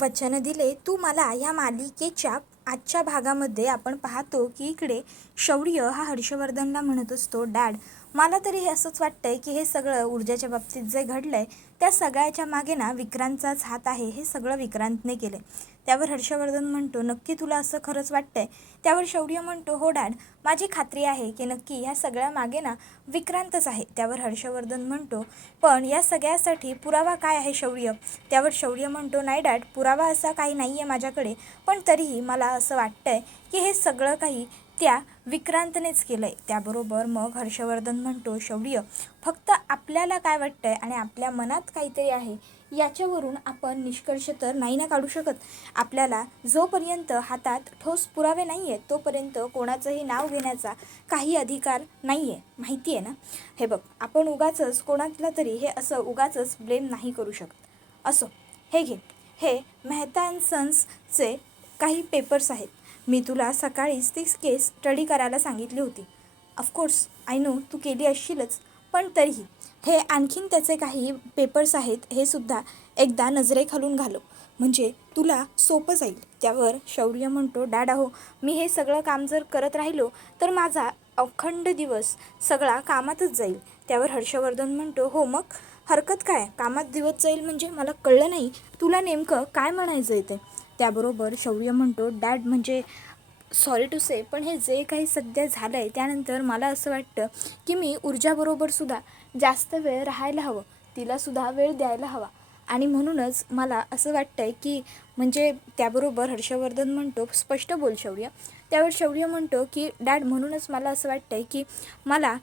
वचन दिले तू मला ह्या मालिकेच्या आजच्या भागामध्ये आपण पाहतो की इकडे शौर्य हा हर्षवर्धनला म्हणत असतो, डॅड मला तरी हे असंच वाटतंय की हे सगळं ऊर्जाच्या बाबतीत जे घडलंय त्या सगळ्याच्या मागे ना विक्रांतचाच हात आहे, हे सगळं विक्रांतने केलं. त्यावर हर्षवर्धन म्हणतो, नक्की तुला असं खरंच वाटतंय? त्यावर शौर्य म्हणतो, हो डॅड, माझी खात्री आहे की नक्की ह्या सगळ्या मागे ना विक्रांतच आहे. त्यावर हर्षवर्धन म्हणतो, पण या सगळ्यासाठी पुरावा काय आहे शौर्य? त्यावर शौर्य म्हणतो, नाही डॅड, पुरावा असा काही नाही आहे माझ्याकडे, पण तरीही मला असं वाटतंय की हे सगळं काही त्या विक्रांतनेच केलं आहे. त्याबरोबर मग हर्षवर्धन म्हणतो, शौर्य, फक्त आपल्याला काय वाटतंय आणि आपल्या मनात काहीतरी आहे याच्यावरून आपण निष्कर्ष तर नाही ना काढू शकत. आपल्याला जोपर्यंत हातात ठोस पुरावे नाही आहेत तोपर्यंत कोणाचंही नाव घेण्याचा काही अधिकार नाही आहे, माहिती आहे ना? हे बघ, आपण उगाचच कोणाला तरी हे असं उगाचच ब्लेम नाही करू शकत. असो, हे घे, हे मेहता अँड सन्सचे काही पेपर्स आहेत. मी तुला सकाळीच ती केस स्टडी करायला सांगितली होती. ऑफकोर्स आय नो तू केली असशीलच, पण तरीही हे आणखीन त्याचे काही पेपर्स आहेत, हे सुद्धा एकदा नजरेखालून घालव, म्हणजे तुला सोपं जाईल. त्यावर शौर्य म्हणतो, डॅड अहो, मी हे सगळं काम जर करत राहिलो तर माझा अखंड दिवस सगळा कामातच जाईल. त्यावर हर्षवर्धन म्हणतो, हो मग हरकत काय, कामात दिवस जाईल म्हणजे? मला कळलं नाही तुला नेमकं काय म्हणायचं आहे ते. त्याबरोबर शौर्य म्हणतो, डॅड म्हणजे सॉरी टू से, पण हे जे काही सध्या झालं आहे त्यानंतर मला असं वाटतं की मी ऊर्जाबरोबरसुद्धा जास्त वेळ राहायला हवं, तिलासुद्धा वेळ द्यायला हवा, आणि म्हणूनच मला असं वाटतं आहे की म्हणजे. त्याबरोबर हर्षवर्धन म्हणतो, स्पष्ट बोल शौर्य. त्यावर शौर्य म्हणतो की डॅड, म्हणूनच मला असं वाटतं आहे की मला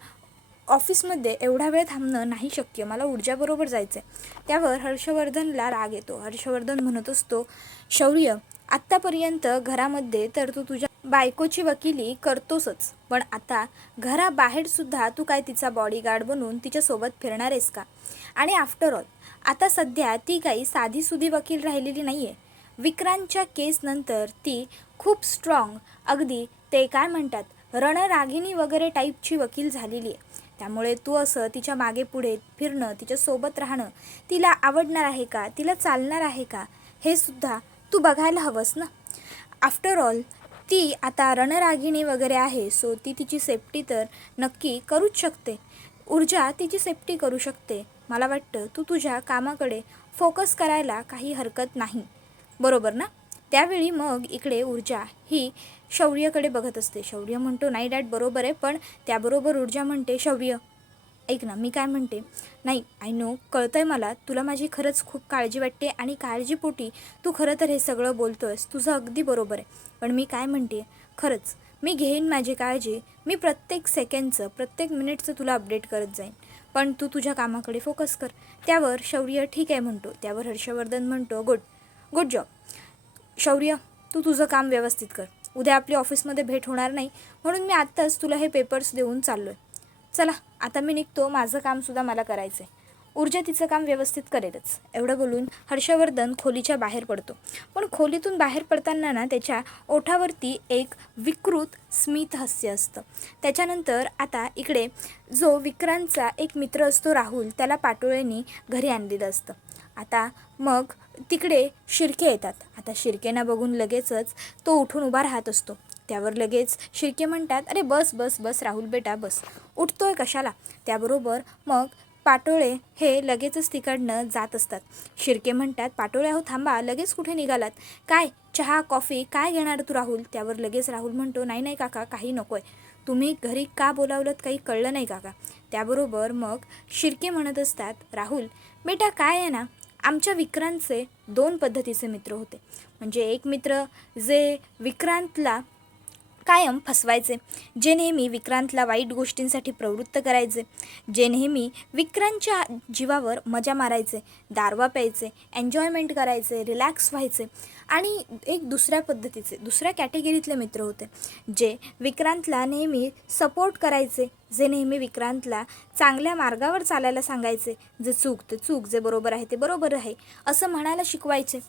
ऑफिसमध्ये एवढा वेळ थांबणं नाही शक्य, मला ऊर्जाबरोबर जायचं आहे. त्यावर हर्षवर्धनला राग येतो. हर्षवर्धन म्हणत असतो, शौर्य, आत्तापर्यंत घरामध्ये तर तू तुझ्या बायकोची वकिली करतोसच, पण आता घराबाहेरसुद्धा तू काय तिचा बॉडीगार्ड बनून तिच्यासोबत फिरणार आहेस का? आणि आफ्टर ऑल आता सध्या ती काही साधीसुधी वकील राहिलेली नाही आहे. विक्रांतच्या केसनंतर ती खूप स्ट्रॉंग, अगदी ते काय म्हणतात रणरागिणी वगैरे टाईपची वकील झालेली आहे. त्यामुळे तू असं तिच्या मागे पुढे फिरणं, तिच्यासोबत राहणं तिला आवडणार आहे का, तिला चालणार आहे का, हे सुद्धा तू बघायला हवंस ना. आफ्टर ऑल ती आता रणरागिणी वगैरे आहे, सो ती तिची सेफ्टी तर नक्की करूच शकते. ऊर्जा तिची सेफ्टी करू शकते. मला वाटतं तू तुझ्या कामाकडे फोकस करायला काही हरकत नाही, बरोबर ना? त्यावेळी मग इकडे ऊर्जा ही शौर्यकडे बघत असते. शौर्य म्हणतो, नाही डॅड बरोबर आहे, पण त्याबरोबर ऊर्जा म्हणते, शौर्य ऐक ना, मी काय म्हणते, नाही आय नो, कळतं आहे मला तुला माझी खरंच खूप काळजी वाटते आणि काळजीपोटी तू खरं तर हे सगळं बोलतो आहेस, तुझं अगदी बरोबर आहे. पण मी काय म्हणते, खरंच मी घेईन माझी काळजी, मी प्रत्येक सेकंडचं प्रत्येक मिनिटचं तुला अपडेट करत जाईन, पण तू तुझ्या कामाकडे फोकस कर. त्यावर शौर्य ठीक आहे म्हणतो. त्यावर हर्षवर्धन म्हणतो, गुड गुड जॉब शौर्य, तू तुझं काम व्यवस्थित कर. उद्या आपली ऑफिसमध्ये भेट होणार नाही, म्हणून मी आत्ताच तुला हे पेपर्स देऊन चाललो आहे. चला आता मी निघतो, माझं कामसुद्धा मला करायचं आहे. ऊर्जा तिचं काम व्यवस्थित करेलच. एवढं बोलून हर्षवर्धन खोलीच्या बाहेर पडतो. पण खोलीतून बाहेर पडताना ना त्याच्या ओठावरती एक विकृत स्मित हास्य असतं. त्याच्यानंतर आता इकडे जो विक्रांतचा एक मित्र असतो राहुल, त्याला पाटोळेने घरी आणलेलं असतं. आता मग तिकडे शिर्के येतात. आता शिर्केना बघून लगेचच तो उठून उभा राहत असतो. त्यावर लगेच शिर्के म्हणतात, अरे बस बस बस राहुल बेटा बस, उठतोय कशाला? त्याबरोबर मग पाटोळे हे लगेचच तिकडनं जात असतात. शिर्के म्हणतात, पाटोळे हो थांबा, लगेच कुठे निघालात? काय चहा कॉफी काय घेणार तू राहुल? त्यावर लगेच राहुल म्हणतो, नाही नाही काका, काही नको आहे, तुम्ही घरी का बोलावलं काही कळलं नाही काका. त्याबरोबर मग शिर्के म्हणत असतात, राहुल बेटा काय आहे ना, आमच्या विक्रांतचे दोन पद्धतीचे मित्र होते. म्हणजे एक मित्र जे विक्रांतला कायम फसवायचे, जे नेहमी विक्रांतला वाईट गोष्टींसाठी प्रवृत्त करायचे, जे नेहमी विक्रांतच्या जीवावर मजा मारायचे, दारवा प्यायचे, एन्जॉयमेंट करायचे, रिलॅक्स व्हायचे. आणि एक दुसऱ्या पद्धतीचे, दुसऱ्या कॅटेगरीतले मित्र होते, जे विक्रांतला नेहमी सपोर्ट करायचे, जे नेहमी विक्रांतला चांगल्या मार्गावर चालायला सांगायचे, जे चूक ते चूक, जे बरोबर आहे ते बरोबर आहे असं म्हणायला शिकवायचे.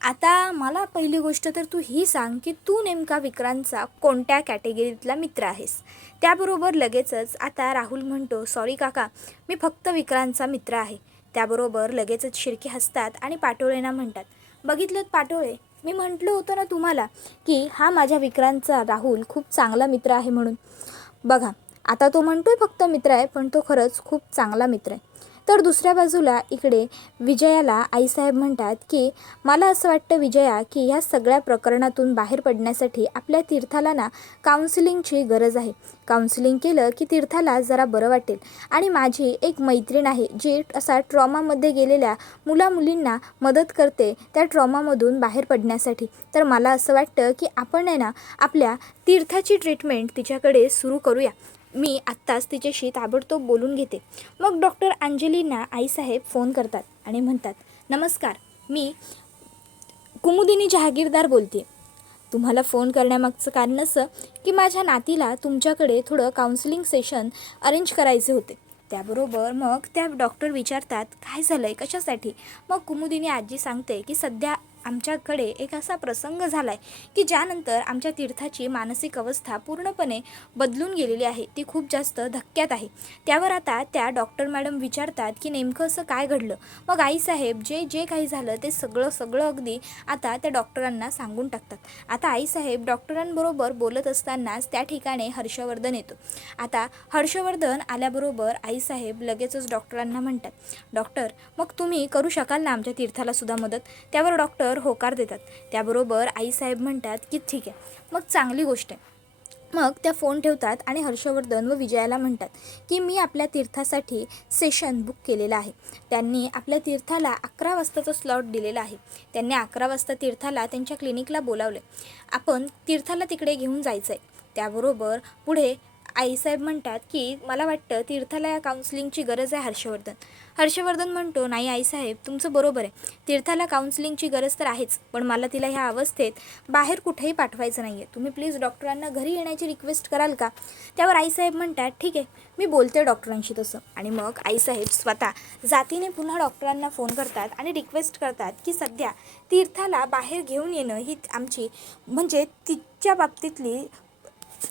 आता मला पहिली गोष्ट तर तू ही सांग की तू नेमका विक्रांतचा कोणत्या कॅटेगरीतला मित्र आहेस? त्याबरोबर लगेचच आता राहुल म्हणतो, सॉरी काका, मी फक्त विक्रांतचा मित्र आहे. त्याबरोबर लगेचच शिर्के हसतात आणि पाटोळेंना म्हणतात, बघितलं पाटोळे, मी म्हटलं होतं ना तुम्हाला की हा माझ्या विक्रांतचा राहुल खूप चांगला मित्र आहे म्हणून. बघा आता तो म्हणतोय फक्त मित्र आहे, पण तो खरंच खूप चांगला मित्र आहे. तर दुसऱ्या बाजूला इकडे विजयाला आईसाहेब म्हणतात की मला असं वाटतं विजया की ह्या सगळ्या प्रकरणातून बाहेर पडण्यासाठी आपल्या तीर्थाला ना काउन्सिलिंगची गरज आहे. काउन्सिलिंग केलं की तीर्थाला जरा बरं वाटेल. आणि माझी एक मैत्रीण आहे जी असा ट्रॉमामध्ये गेलेल्या मुलामुलींना मदत करते त्या ट्रॉमामधून बाहेर पडण्यासाठी. तर मला असं वाटतं की आपण आहे ना आपल्या तीर्थाची ट्रीटमेंट तिच्याकडे सुरू करूया. मी आत्ताच तिच्याशी ताबडतोब बोलून घेते. मग डॉक्टर अंजलींना आईसाहेब फोन करतात आणि म्हणतात, नमस्कार, मी कुमुदिनी जहागीरदार बोलते. तुम्हाला फोन करण्यामागचं कारण असं की माझ्या नातीला तुमच्याकडे थोडं काउन्सिलिंग सेशन अरेंज करायचे होते. त्याबरोबर मग त्या डॉक्टर विचारतात काय झालं आहे, कशासाठी. मग कुमुदिनी आजी सांगते की सध्या आमच्याकडे एक असा प्रसंग झाला आहे की ज्यानंतर आमच्या तीर्थाची मानसिक अवस्था पूर्णपणे बदलून गेलेली आहे. ती खूप जास्त धक्क्यात आहे. त्यावर आता त्या डॉक्टर मॅडम विचारतात की नेमकं असं काय घडलं. मग आईसाहेब जे जे काही झालं ते सगळं अगदी आता त्या डॉक्टरांना सांगून टाकतात. आता आईसाहेब डॉक्टरांबरोबर बोलत असतानाच त्या ठिकाणी हर्षवर्धन येतो. आता हर्षवर्धन आल्याबरोबर आईसाहेब लगेचच डॉक्टरांना म्हणतात, डॉक्टर मग तुम्ही करू शकाल ना आमच्या तीर्थाला सुद्धा मदत. त्यावर डॉक्टर होकार देतात. त्याबरोबर आईसाहेब म्हणतात की ठीक आहे, मग चांगली गोष्ट आहे. मग त्या फोन ठेवतात आणि हर्षवर्धन व विजयाला म्हणतात की मी आपल्या तीर्थासाठी सेशन बुक केलेलं आहे. त्यांनी आपल्या तीर्थाला 11 वाजताचं स्लॉट दिलेला आहे. त्यांनी 11 वाजता तीर्थाला त्यांच्या क्लिनिकला बोलावले. आपण तीर्थाला तिकडे घेऊन जायचं आहे. त्याबरोबर पुढे आईसाहेब म्हणतात की मला वाटतं तीर्थाला या काउन्सिलिंगची गरज आहे हर्षवर्धन. हर्षवर्धन म्हणतो नाही आईसाहेब तुमचं बरोबर आहे, तीर्थाला काउन्सिलिंगची गरज तर आहेच, पण मला तिला ह्या अवस्थेत बाहेर कुठेही पाठवायचं नाही आहे. तुम्ही प्लीज डॉक्टरांना घरी येण्याची रिक्वेस्ट कराल का. त्यावर आईसाहेब म्हणतात ठीक आहे, मी बोलते डॉक्टरांशी तसं. आणि मग आईसाहेब स्वतः जातीने पुन्हा डॉक्टरांना फोन करतात आणि रिक्वेस्ट करतात की सध्या तीर्थाला बाहेर घेऊन येणं ही आमची म्हणजे तिच्या बाबतीतली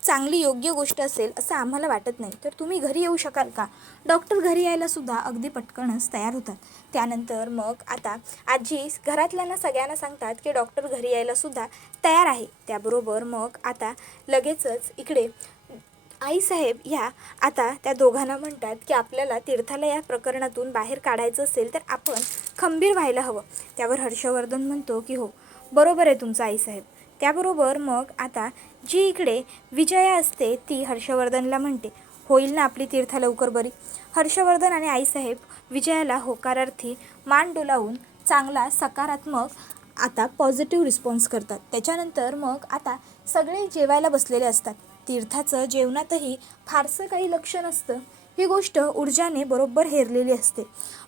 चांगली योग्य गोष्ट असेल असं आम्हाला वाटत नाही. तर तुम्ही घरी येऊ शकाल का. डॉक्टर घरी यायला सुद्धा अगदी पटकनच तयार होतात. त्यानंतर मग आता आजी घरातल्यांना सगळ्यांना सांगतात की डॉक्टर घरी यायला सुद्धा तयार आहे. त्याबरोबर मग आता लगेचच इकडे आईसाहेब ह्या आता त्या दोघांना म्हणतात की आपल्याला तीर्थाला या प्रकरणातून बाहेर काढायचं असेल तर आपण खंबीर व्हायला हवं. त्यावर हर्षवर्धन म्हणतो की हो बरोबर आहे तुमचं आईसाहेब. त्याबरोबर मग आता जी इकडे विजया असते ती हर्षवर्धनला म्हणते होईल ना आपली तीर्था लवकर बरी. हर्षवर्धन आणि आईसाहेब विजयाला होकारार्थी मान डोलावून चांगला सकारात्मक आता पॉझिटिव्ह रिस्पॉन्स करतात. त्याच्यानंतर मग आता सगळे जेवायला बसलेले असतात. तीर्थाचं जेवणातही फारसं काही लक्ष नसतं. ही गोष्ट ऊर्जाने बरोबर हेरलेली असते.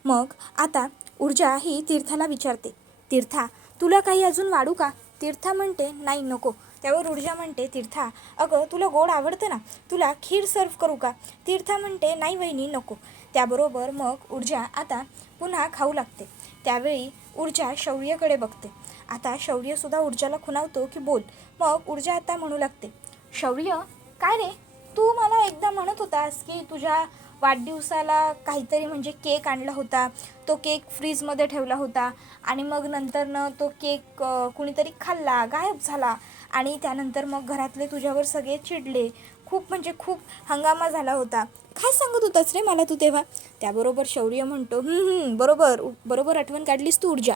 मग आता ऊर्जा ही तीर्थाला विचारते, तीर्था तुला काही अजून वाढू का. तीर्था म्हणते नाही नको. त्यावर ऊर्जा म्हणते तीर्था अगं तुला गोड आवडतं ना, तुला खीर सर्व करू का. तीर्था म्हणते नाही वहिनी नको. त्याबरोबर मग ऊर्जा आता पुन्हा खाऊ लागते. त्यावेळी ऊर्जा शौर्यकडे बघते. आता शौर्यसुद्धा ऊर्जाला खुणावतो की बोल. मग ऊर्जा आता म्हणू लागते, शौर्य काय रे, तू मला एकदा म्हणत होतास की तुझ्या वाढदिवसाला काहीतरी म्हणजे केक आणला होता, तो केक फ्रीजमध्ये ठेवला होता आणि मग नंतरनं तो केक कुणीतरी खाल्ला, गायब झाला आणि त्यानंतर मग घरातले तुझ्यावर सगळे चिडले, खूप म्हणजे खूप हंगामा झाला होता. काय सांगत होतास रे मला तू तेव्हा. त्याबरोबर शौर्य म्हणतो बरोबर बरोबर आठवण काढलीस तू ऊर्जा.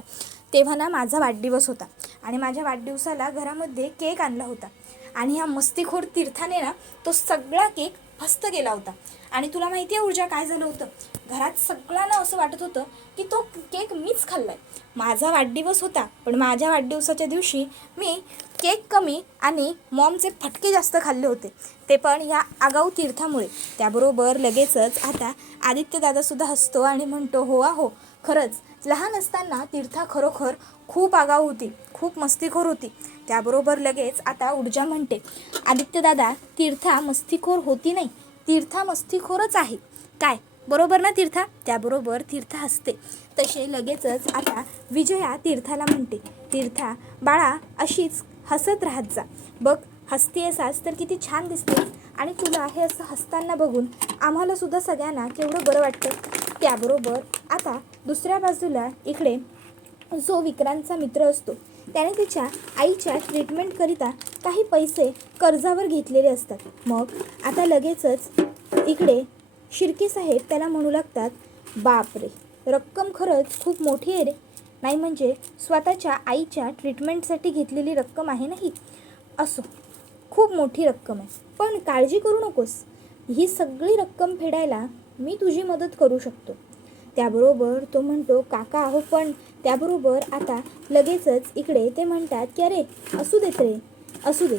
तेव्हा ना माझा वाढदिवस होता आणि माझ्या वाढदिवसाला घरामध्ये केक आणला होता आणि ह्या मस्तीखोर तीर्थाने ना तो सगळा केक फस्त गेला होता. आणि तुला माहिती आहे ऊर्जा काय झालं होतं, घरात सगळ्यांना असं वाटत होतं की तो केक मीच खाल्लाय. माझा वाढदिवस होता पण माझ्या वाढदिवसाच्या दिवशी मी केक कमी आणि मॉमचे फटके जास्त खाल्ले होते, ते पण या आगाऊ तीर्थामुळे. त्याबरोबर लगेचच आता आदित्यदादासुद्धा हसतो आणि म्हणतो हो खरंच लहान असताना तीर्था खरोखर खूप आगाऊ होती, खूप मस्तीखोर होती. त्याबरोबर लगेच आता ऊर्जा म्हणते आदित्यदादा तीर्था मस्तीखोर होती नाही, तीर्था मस्तीखोरच आहे काय, बरोबर ना तीर्था. त्याबरोबर तीर्था हसते. तसे लगेचच आता विजया तीर्थाला म्हणते, तीर्था बाळा अशीच हसत राहत जा, बघ हसतेसाच तर किती छान दिसते आणि तुला हे असं हसताना बघून आम्हाला सुद्धा सगळ्यांना केवढं बरं वाटतं. त्याबरोबर आता दुसऱ्या बाजूला इकडे जो विक्रांतचा मित्र असतो त्याने तिच्या आईच्या ट्रीटमेंटकरिता काही पैसे कर्जावर घेतलेले असतात. मग आता लगेचच इकडे शिर्के साहेब त्याला म्हणू लागतात, बापरे, रक्कम खरंच खूप मोठी आहे रे. नाही म्हणजे स्वतःच्या आईच्या ट्रीटमेंटसाठी घेतलेली रक्कम आहे ना ही. असो, खूप मोठी रक्कम आहे, पण काळजी करू नकोस, ही सगळी रक्कम फेडायला मी तुझी मदत करू शकतो. त्याबरोबर तो म्हणतो, काका अहो, पण त्याबरोबर आता लगेचच इकडे ते म्हणतात की अरे असू देत रे, असू दे,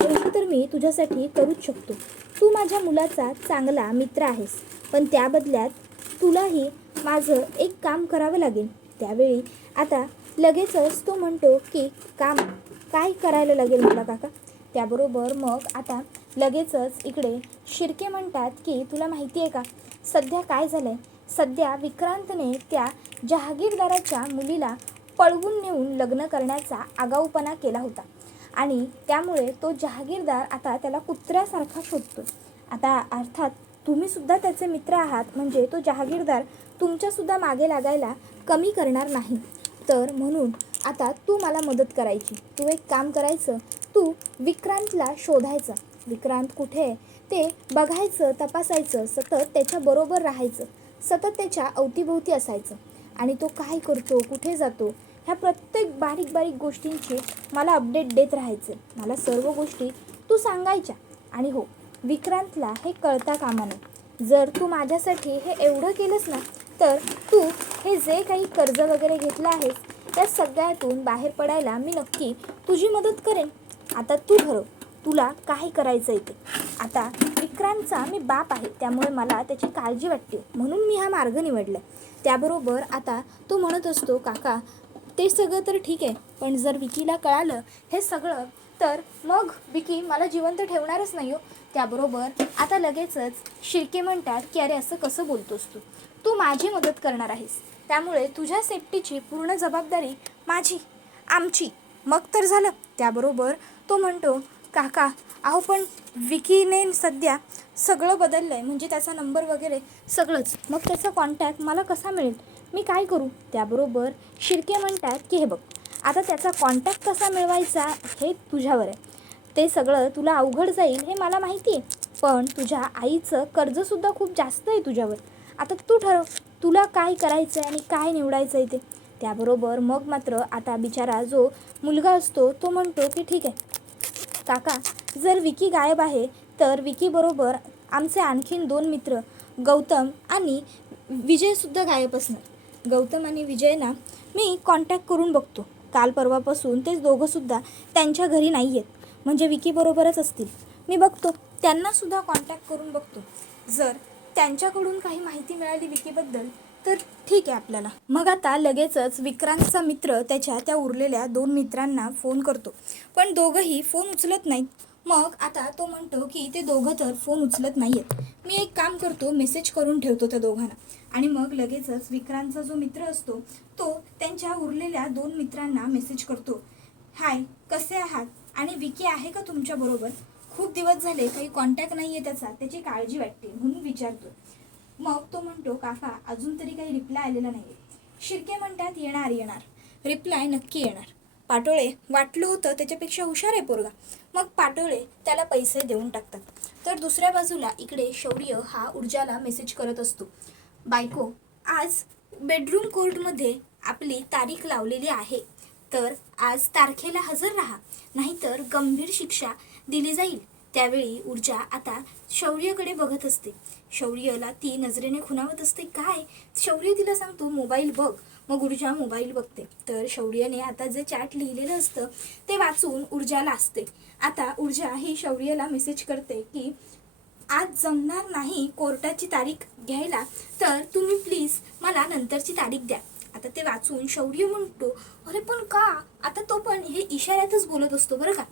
एवढं तर मी तुझ्यासाठी करूच शकतो. तू माझ्या मुलाचा चांगला मित्र आहेस, पण त्या बदल्यात तुलाही माझं एक काम करावं लागेल. त्यावेळी आता लगेचच तो म्हणतो की काम काय करायला लागेल मला काका. त्याबरोबर मग आता लगेचच इकडे शिर्के म्हणतात की तुला माहिती आहे का सध्या काय झालं आहे. सध्या विक्रांतने त्या जहागीरदाराच्या मुलीला पळवून नेऊन लग्न करण्याचा आगाऊपणा केला होता आणि त्यामुळे तो जहागीरदार आता त्याला कुत्र्यासारखा शोधतो. आता अर्थात तुम्हीसुद्धा त्याचे मित्र आहात, म्हणजे तो जहागीरदार तुमच्यासुद्धा मागे लागायला कमी करणार नाही. तर म्हणून आता तू मला मदत करायची. तू एक काम करायचं, तू विक्रांतला शोधायचा. विक्रांत कुठे आहे ते बघायचं, तपासायचं, सतत त्याच्याबरोबर राहायचं, सतत त्याच्या अवतीभोवती असायचं आणि तो काय करतो, कुठे जातो, ह्या प्रत्येक बारीक बारीक गोष्टींची मला अपडेट देत राहायचे. मला सर्व गोष्टी तू सांगायच्या. आणि हो, विक्रांतला हे कळता कामा नये. जर तू माझ्यासाठी हे एवढं केलंस ना, तर तू हे जे काही कर्ज वगैरे घेतलं आहेस त्या सगळ्यातून बाहेर पडायला मी नक्की तुझी मदत करेन. आता तू ठरव तुला काय करायचं आहे ते. आता विक्रांतचा मी बाप आहे, त्यामुळे मला त्याची काळजी वाटते, म्हणून मी हा मार्ग निवडला. त्याबरोबर आता तो म्हणत असतो, काका ते सगळं तर ठीक आहे, पण जर विकीला कळालं हे सगळं तर मग विकी मला जिवंत ठेवणारच नाही हो. त्याबरोबर आता लगेचच शिर्के म्हणतात की अरे असं कसं बोलतोस तू, तू माझी मदत करणार आहेस, त्यामुळे तुझ्या सेफ्टीची पूर्ण जबाबदारी माझी, आमची, मग तर झालं. त्याबरोबर तो म्हणतो, काका अहो पण विकीने सध्या सगळं बदललं आहे, म्हणजे त्याचा नंबर वगैरे सगळंच, मग त्याचा कॉन्टॅक्ट मला कसा मिळेल, मी काय करू. त्याबरोबर शिर्के म्हणतात की हे बघ, आता त्याचा कॉन्टॅक्ट कसा मिळवायचा हे तुझ्यावर आहे, ते सगळं तुला अवघड जाईल हे मला माहिती आहे, पण तुझ्या आईचं कर्जसुद्धा खूप जास्त आहे तुझ्यावर. आता तू ठरव तुला काय करायचं आहे आणि काय निवडायचं आहे ते. त्याबरोबर मग मात्र आता बिचारा जो मुलगा असतो तो म्हणतो की ठीक आहे काका, जर विकी गायब आहे तर विकीबरोबर आमचे आणखीन 2 मित्र गौतम आणि विजयसुद्धा गायब असणार. गौतम आणि विजयना मी कॉन्टॅक्ट करून बघतो. काल परवापासून ते दोघंसुद्धा त्यांच्या घरी नाही आहेत, म्हणजे विकीबरोबरच असतील. मी बघतो त्यांनासुद्धा कॉन्टॅक्ट करून बघतो. जर त्यांच्याकडून काही माहिती मिळाली विकीबद्दल तर ठीक आहे आपल्याला. मग आता लगेचच विक्रांतचा मित्र त्याच्या त्या उरलेल्या 2 मित्रांना फोन करतो, पण दोघंही फोन उचलत नाहीत. मग आता तो म्हणतो की ते दोघं तर फोन उचलत नाही आहेत, मी एक काम करतो, मेसेज करून ठेवतो त्या दोघांना. आणि मग लगेचच विक्रांतचा जो मित्र असतो तो त्यांच्या उरलेल्या 2 मित्रांना मेसेज करतो, हाय कसे आहात आणि विकी आहे का तुमच्याबरोबर, खूप दिवस झाले काही कॉन्टॅक्ट नाही आहे त्याचा, त्याची काळजी वाटते म्हणून विचारतो. मग तो म्हणतो, काका अजून तरी काही रिप्लाय आलेला नाही. शिर्के म्हणतात, येणार येणार, रिप्लाय नक्की येणार. पाटोळे वाटलं होतं त्याच्यापेक्षा हुशार आहे पोरगा. मग पाटोळे त्याला पैसे देऊन टाकतात. तर दुसऱ्या बाजूला इकडे शौर्य हा ऊर्जाला मेसेज करत असतो, बायको आज बेडरूम कोर्टमध्ये आपली तारीख लावलेली आहे, तर आज तारखेला हजर राहा, नाहीतर गंभीर शिक्षा दिली जाईल. त्यावेळी ऊर्जा आता शौर्यकडे बघत असते. शौर्यला ती नजरेने खुणावत असते. काय, शौर्य तिला सांगतो मोबाईल बघ. मग ऊर्जा मोबाईल बघते. तर शौर्यने आता जे चॅट लिहिलेलं असतं ते वाचून ऊर्जाला असते. आता ऊर्जा ही शौर्यला मेसेज करते की आज जमणार नाही कोर्टाची तारीख घ्यायला, तर तुम्ही प्लीज मला नंतरची तारीख द्या. आता ते वाचून शौर्य म्हणतो, अरे पण का. आता तो पण हे इशाऱ्यातच बोलत असतो बरं का,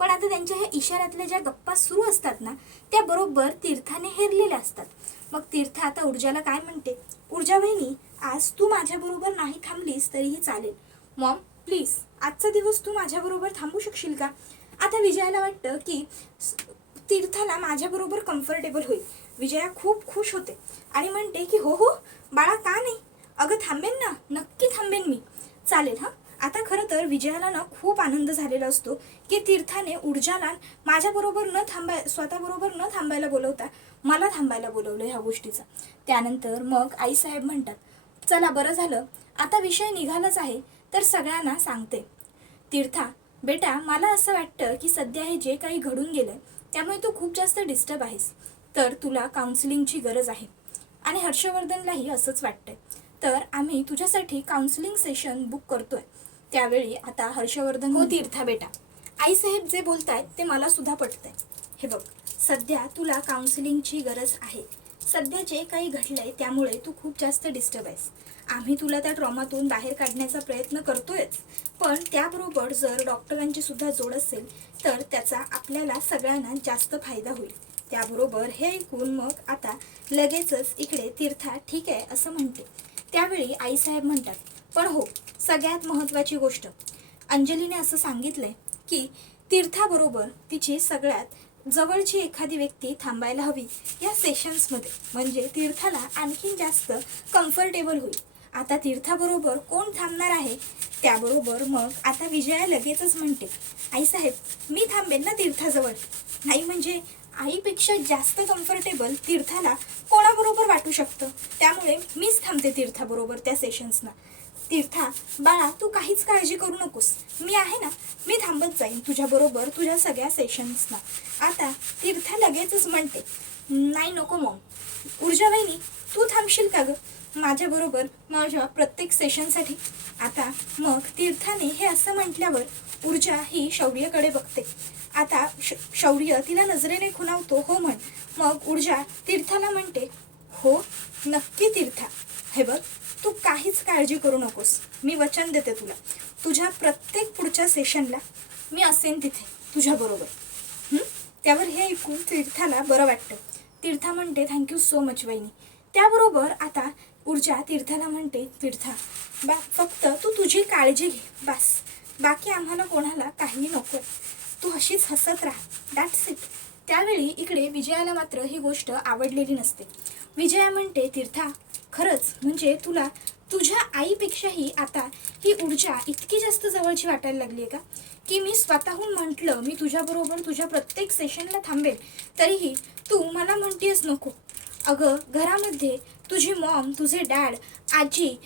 पण आता त्यांच्या ह्या इशाऱ्यातल्या ज्या गप्पा सुरू असतात ना त्या बरोबर तीर्थाने हेरलेल्या असतात. मग तीर्थ आता ऊर्जाला काय म्हणते, ऊर्जा बहिणी आज तू माझ्याबरोबर नाही थांबलीस तरीही चालेल, मॉम प्लीज आजचा दिवस तू माझ्याबरोबर थांबू शकशील का. आता विजयाला वाटतं की तीर्थाला माझ्याबरोबर कम्फर्टेबल होईल. विजया खूप खुश होते आणि म्हणते की हो हो बाळा, का नाही, अगं थांबेन ना, नक्की थांबेन मी. चालेल हां. आता खरं तर विजयाला ना खूप आनंद झालेला असतो की तीर्थाने ऊर्जाला माझ्याबरोबर न स्वतःबरोबर न थांबायला बोलवता मला थांबायला बोलवलं ह्या गोष्टीचं. त्यानंतर मग आईसाहेब म्हणतात, चला बरं झालं, आता विषय निघालाच आहे तर सगळ्यांना सांगते. तीर्था बेटा, मला असं वाटतं की सध्या हे जे काही घडून गेलं त्यामुळे तू खूप जास्त डिस्टर्ब आहेस, तर तुला काउन्सिलिंगची गरज आहे. आणि हर्षवर्धनलाही असंच वाटतंय, तर आम्ही तुझ्यासाठी काउन्सिलिंग सेशन बुक करतोय. त्यावेळी आता हर्षवर्धन, हो तीर्था बेटा, आईसाहेब जे बोलतायत ते मला सुद्धा पटतंय. हे बघ, सध्या तुला काउन्सिलिंगची गरज आहे. सध्या जे काही घडलंय त्यामुळे तू खूप जास्त डिस्टर्ब आहेस. आम्ही तुला त्या ट्रॉमातून बाहेर काढण्याचा प्रयत्न करतोयच, पण त्याबरोबर जर डॉक्टरांची सुद्धा जोड असेल तर त्याचा आपल्याला सगळ्यांना जास्त फायदा होईल. त्याबरोबर हे ऐकून मग आता लगेचच इकडे तीर्था ठीक आहे असं म्हणते. त्यावेळी आईसाहेब म्हणतात, पण हो, सगळ्यात महत्त्वाची गोष्ट, अंजलीने असं सांगितलंय की तीर्थाबरोबर तिची सगळ्यात जवळची एखादी व्यक्ती थांबायला हवी या सेशन्समध्ये, म्हणजे तीर्थाला आणखीन जास्त कम्फर्टेबल होईल. आता तीर्थाबरोबर कोण थांबणार आहे? त्याबरोबर मग आता विजया लगेचच म्हणते, आईसाहेब मी थांबेन ना तीर्थाजवळ. नाही म्हणजे आईपेक्षा जास्त कम्फर्टेबल तीर्थाला कोणाबरोबर वाटू शकतं, त्यामुळे मीच थांबते तीर्थाबरोबर त्या सेशन्सना. तीर्था बाळा, तू काहीच काळजी करू नकोस, मी आहे ना, मी थांबत जाईन तुझ्याबरोबर तुझ्या सगळ्या सेशन्सना. आता तीर्था लगेचच म्हणते, नाही नको मॉम. ऊर्जा वहिनी, तू थांबशील का गं माझ्याबरोबर माझ्या प्रत्येक सेशनसाठी? आता मग तीर्थाने हे असं म्हटल्यावर ऊर्जा ही शौर्यकडे बघते. आता शौर्य तिला नजरेने खुणावतो, हो म्हण. मग ऊर्जा तीर्थाला म्हणते, हो नक्की तीर्था, हे बघ, तू काहीच काळजी करू नकोस, मी वचन देते तुला, तुझ्या प्रत्येक पुढच्या सेशनला मी असेन तिथे तुझ्याबरोबर. त्यावर हे ऐकून तीर्थाला बरं वाटतं. तीर्था म्हणते, थँक्यू सो मच वहिनी. त्याबरोबर आता ऊर्जा तीर्थाला म्हणते, तीर्था फक्त तू तुझी काळजी घे बस, बाकी आम्हाला कोणाला काही नको, तू अशीच हसत राहा, दॅट्स इट. त्यावेळी इकडे विजयाला मात्र ही गोष्ट आवडलेली नसते. विजया म्हणते, तीर्था खरंच म्हणजे तुला तुझ्या आईपेक्षाही आता ही ऊर्जा इतकी जास्त जवळची वाटायला लागली आहे का, की मी स्वतःहून म्हटलं मी तुझ्याबरोबर तुझ्या प्रत्येक सेशनला थांबेल तरीही तू मला म्हणतेस नको. अगं घरामध्ये तुझी मॉम, तुझे डॅड, आजी,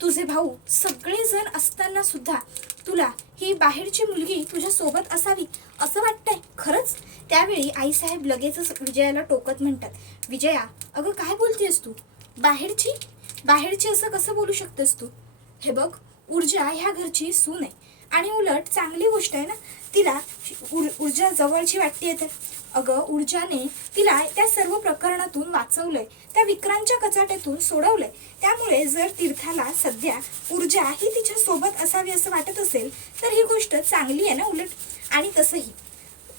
तुझे भाऊ सगळेजण असताना सुद्धा तुला ही बाहेरची मुलगी तुझ्यासोबत असावी असं वाटतंय खरंच? त्यावेळी आईसाहेब लगेचच विजयाला टोकत म्हणतात, विजया अगं काय बोलतेस तू? बाहेरची असं कसं बोलू शकतेस तू? हे बघ, ऊर्जा ह्या घरची सून आहे आणि उलट चांगली गोष्ट आहे ना, तिला ऊर्जा जवळची वाटते. तर अगं ऊर्जाने तिला त्या सर्व प्रकरणातून वाचवलंय, त्या विक्रांतच्या कचाट्यातून सोडवलंय. त्यामुळे जर तीर्थाला सध्या ऊर्जा ही तिच्या सोबत असावी असं वाटत असेल तर ही गोष्ट चांगली आहे ना उलट. आणि तसंही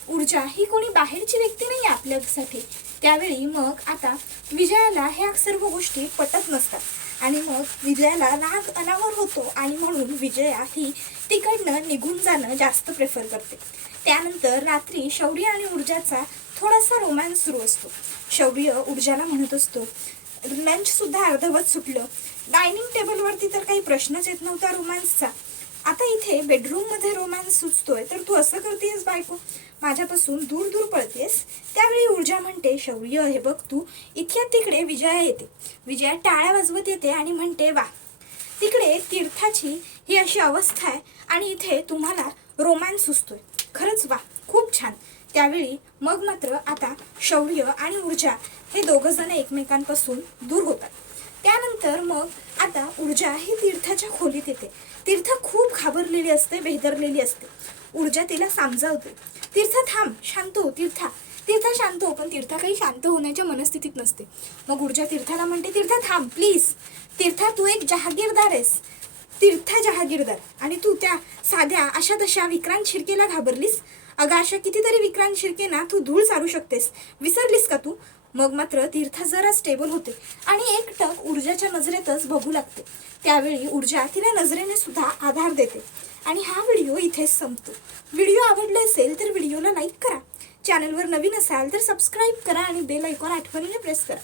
ऊर्जा ही कोणी बाहेरची व्यक्ती नाही आहे आपल्यासाठी. त्यावेळी मग आता विजयाला ह्या सर्व गोष्टी पटत नसतात आणि मग विजयाला राग अनावर होतो आणि म्हणून विजया ही तिकडनं निघून जाणं जास्त प्रेफर करते. त्यानंतर रात्री शौर्य आणि ऊर्जाचा थोडासा रोमॅन्स सुरू असतो. शौर्य ऊर्जाला म्हणत असतो, लंचसुद्धा अर्धवट सुटलं, डायनिंग टेबलवरती तर काही प्रश्नच येत नव्हता रोमॅन्सचा, आता इथे बेडरूममध्ये रोमॅन्स सुचतोय, तर तू असं करतेस बायको, माझ्यापासून दूर दूर पळतेस. त्यावेळी ऊर्जा म्हणते, शौर्य हे बघ, तू इतक्या तिकडे विजया येते. विजया टाळ्या वाजवत येते आणि म्हणते, वा, तिकडे तीर्थाची ही अशी अवस्था आहे आणि इथे तुम्हाला रोमॅन्स सुचतोय, खरंच वा, खूप छान. त्यावेळी मग मात्र आता शौर्य आणि ऊर्जा हे दोघंजण एकमेकांपासून दूर होतात. त्यानंतर मग आता ऊर्जा ही तीर्थाच्या खोलीत येते. तीर्थ खूप घाबरलेली असते, बेदरलेली असते. ऊर्जा तिला समजावते, तीर्थ थांब, शांत हो तीर्था, तीर्थ शांत हो. पण तीर्था काही शांत होण्याच्या मनस्थितीत नसते. मग ऊर्जा तीर्थाला म्हणते, तीर्थ थांब प्लीज, तीर्था तू एक जहागीरदार आहेस, तीर्था जहागीरदार, आणि तू त्या साध्या अशा तशा विक्रांत शिर्केला घाबरलीस. अगं अशा कितीतरी विक्रांत शिर्केना तू धूळ चारू शकतेस, विसरलीस का तू? मग मात्र तीर्था जरा स्टेबल होते आणि एकटक ऊर्जाच्या नजरेतच बघू लागते. त्यावेळी ऊर्जा तिला नजरेने सुद्धा आधार देते. आणि हा व्हिडिओ इथेच संपतो. व्हिडिओ आवडला असेल तर व्हिडिओला लाईक करा, चॅनलवर नवीन असाल तर सबस्क्राईब करा आणि बेल आयकॉन आठवणीने प्रेस करा,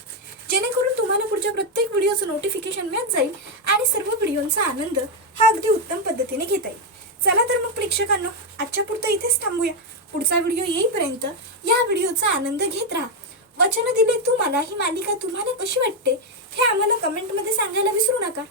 जेणेकरून तुम्हाला पुढच्या प्रत्येक व्हिडिओचं नोटिफिकेशन मिळत जाईल आणि सर्व व्हिडिओंचा आनंद हा अगदी उत्तम पद्धतीने घेता येईल. चला तर मग प्रेक्षकांनो, आजच्या पुरतं इथेच थांबूया. पुढचा व्हिडिओ येईपर्यंत या व्हिडिओचा आनंद घेत राहा. वचन दिले तुम्हाला ही मालिका तुम्हाला कशी वाटते हे आम्हाला कमेंटमध्ये सांगायला विसरू नका.